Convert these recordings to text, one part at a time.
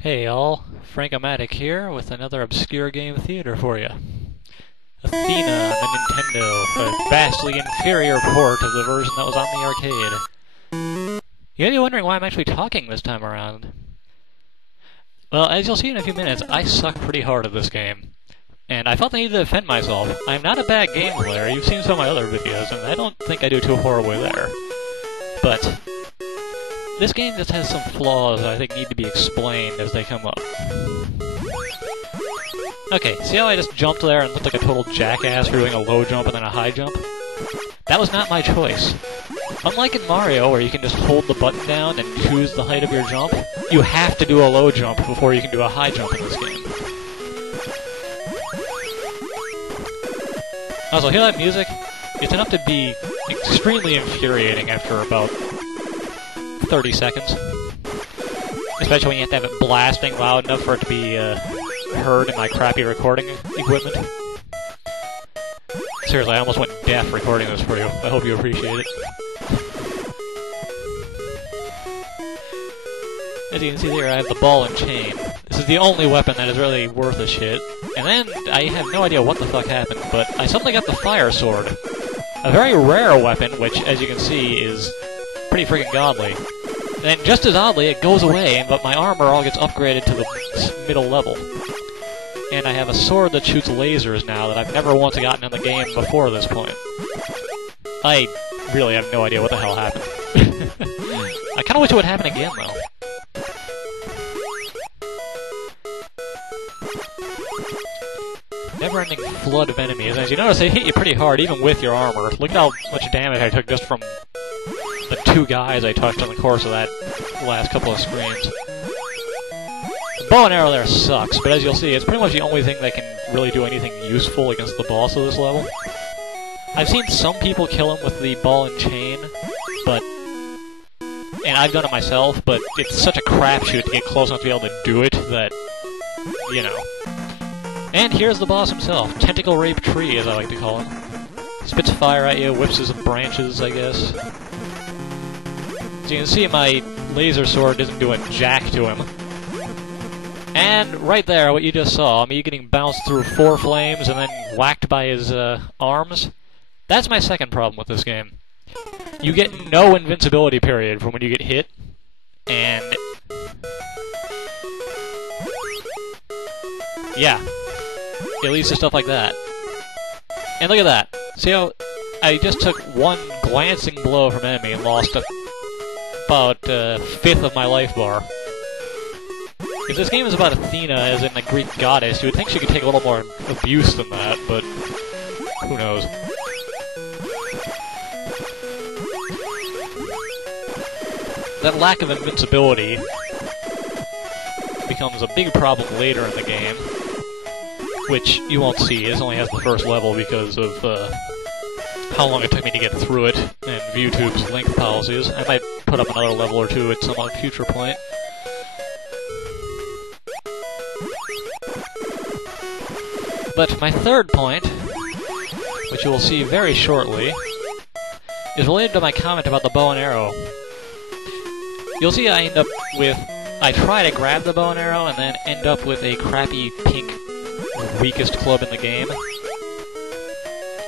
Hey all, Frankomatic here with another obscure game theater for you. Athena on the Nintendo, a vastly inferior port of the version that was on the arcade. You may be wondering why I'm actually talking this time around. Well, as you'll see in a few minutes, I suck pretty hard at this game. And I felt the need to defend myself. I'm not a bad game player, you've seen some of my other videos, and I don't think I do too horribly there. But this game just has some flaws that I think need to be explained as they come up. Okay, see how I just jumped there and looked like a total jackass for doing a low jump and then a high jump? That was not my choice. Unlike in Mario, where you can just hold the button down and choose the height of your jump, you have to do a low jump before you can do a high jump in this game. Also, hear that music? It's enough to be extremely infuriating after about 30 seconds. Especially when you have to have it blasting loud enough for it to be heard in my crappy recording equipment. Seriously, I almost went deaf recording this for you. I hope you appreciate it. As you can see there, I have the ball and chain. This is the only weapon that is really worth a shit. And then, I have no idea what the fuck happened, but I suddenly got the fire sword. A very rare weapon, which, as you can see, is pretty freaking godly. And then, just as oddly, it goes away, but my armor all gets upgraded to the middle level. And I have a sword that shoots lasers now that I've never once gotten in the game before this point. I really have no idea what the hell happened. I kinda wish it would happen again, though. Never-ending flood of enemies. As you notice, they hit you pretty hard, even with your armor. Look at how much damage I took just from the two guys I touched in the course of that last couple of screens. The bow and arrow there sucks, but as you'll see, it's pretty much the only thing that can really do anything useful against the boss of this level. I've seen some people kill him with the ball and chain, but... and I've done it myself, but it's such a crapshoot to get close enough to be able to do it that, you know. And here's the boss himself, Tentacle Rape Tree, as I like to call him. Spits fire at you, whips his branches, I guess. So you can see my laser sword doesn't do a jack to him. And right there, what you just saw, me getting bounced through 4 flames and then whacked by his arms, that's my second problem with this game. You get no invincibility period from when you get hit, and... yeah. It leads to stuff like that. And look at that. See how I just took one glancing blow from an enemy and lost about a fifth of my life bar. If this game is about Athena, as in the Greek goddess, you would think she could take a little more abuse than that, but who knows. That lack of invincibility becomes a big problem later in the game, which you won't see. This only has the first level because of how long it took me to get through it and ViewTube's length policies. I might put up another level or two at some future point. But my third point, which you will see very shortly, is related to my comment about the bow and arrow. You'll see I end up with... I try to grab the bow and arrow and then end up with a crappy pink weakest club in the game.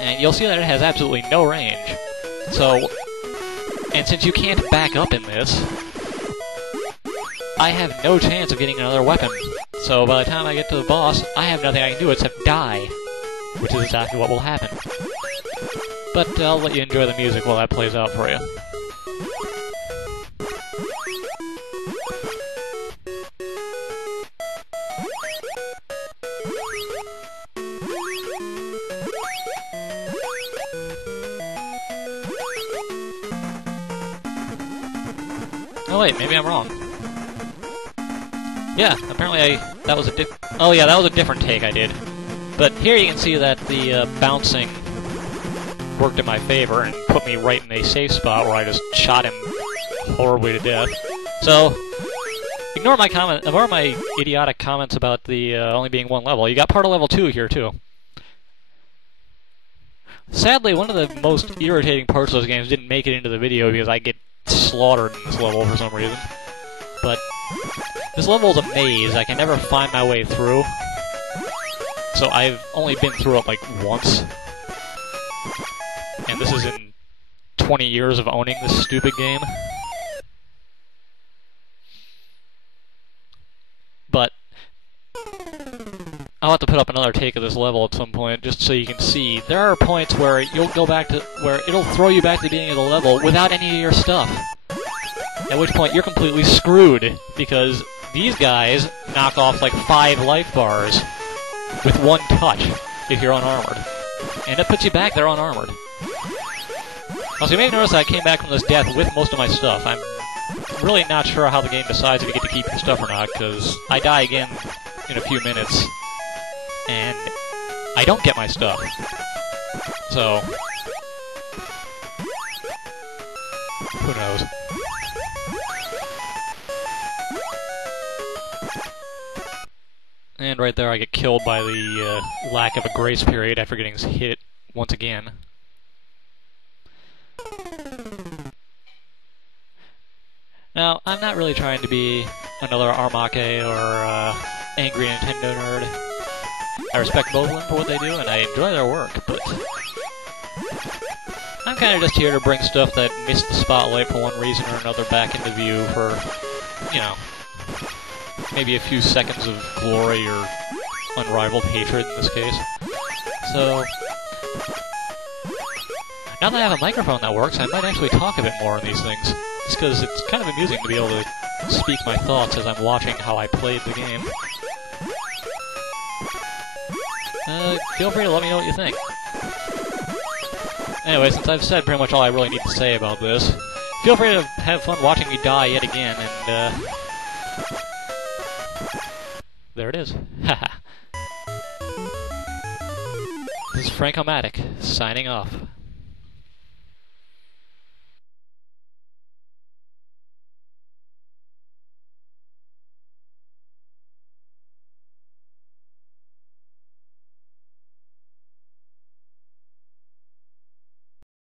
And you'll see that it has absolutely no range. So, and since you can't back up in this, I have no chance of getting another weapon. So by the time I get to the boss, I have nothing I can do except die, which is exactly what will happen. But I'll let you enjoy the music while that plays out for you. Oh wait, maybe I'm wrong. Yeah, apparently that was a different take I did. But here you can see that the bouncing worked in my favor and put me right in a safe spot where I just shot him horribly to death. So, ignore my idiotic comments about the only being one level. You got part of level 2 here too. Sadly, one of the most irritating parts of those games didn't make it into the video because I get slaughtered in this level for some reason. But This level is a maze. I can never find my way through. So I've only been through it like once. And this is in 20 years of owning this stupid game. But I'll have to put up another take of this level at some point, just so you can see. There are points where you'll go back to where it'll throw you back to the beginning of the level without any of your stuff. At which point you're completely screwed, because these guys knock off like 5 life bars with one touch if you're unarmored. And it puts you back there unarmored. Also, you may have noticed I came back from this death with most of my stuff. I'm really not sure how the game decides if you get to keep your stuff or not, because I die again in a few minutes, and I don't get my stuff. So, who knows? And right there I get killed by the lack of a grace period after getting hit once again. Now, I'm not really trying to be another Armake or angry Nintendo nerd. I respect both of them for what they do, and I enjoy their work, but I'm kind of just here to bring stuff that missed the spotlight for one reason or another back into view for, you know, maybe a few seconds of glory or unrivaled hatred in this case. So, now that I have a microphone that works, I might actually talk a bit more on these things. Just because it's kind of amusing to be able to speak my thoughts as I'm watching how I played the game. Feel free to let me know what you think. Anyway, since I've said pretty much all I really need to say about this, feel free to have fun watching me die yet again, and, there it is. Haha. This is Frankomatic, signing off.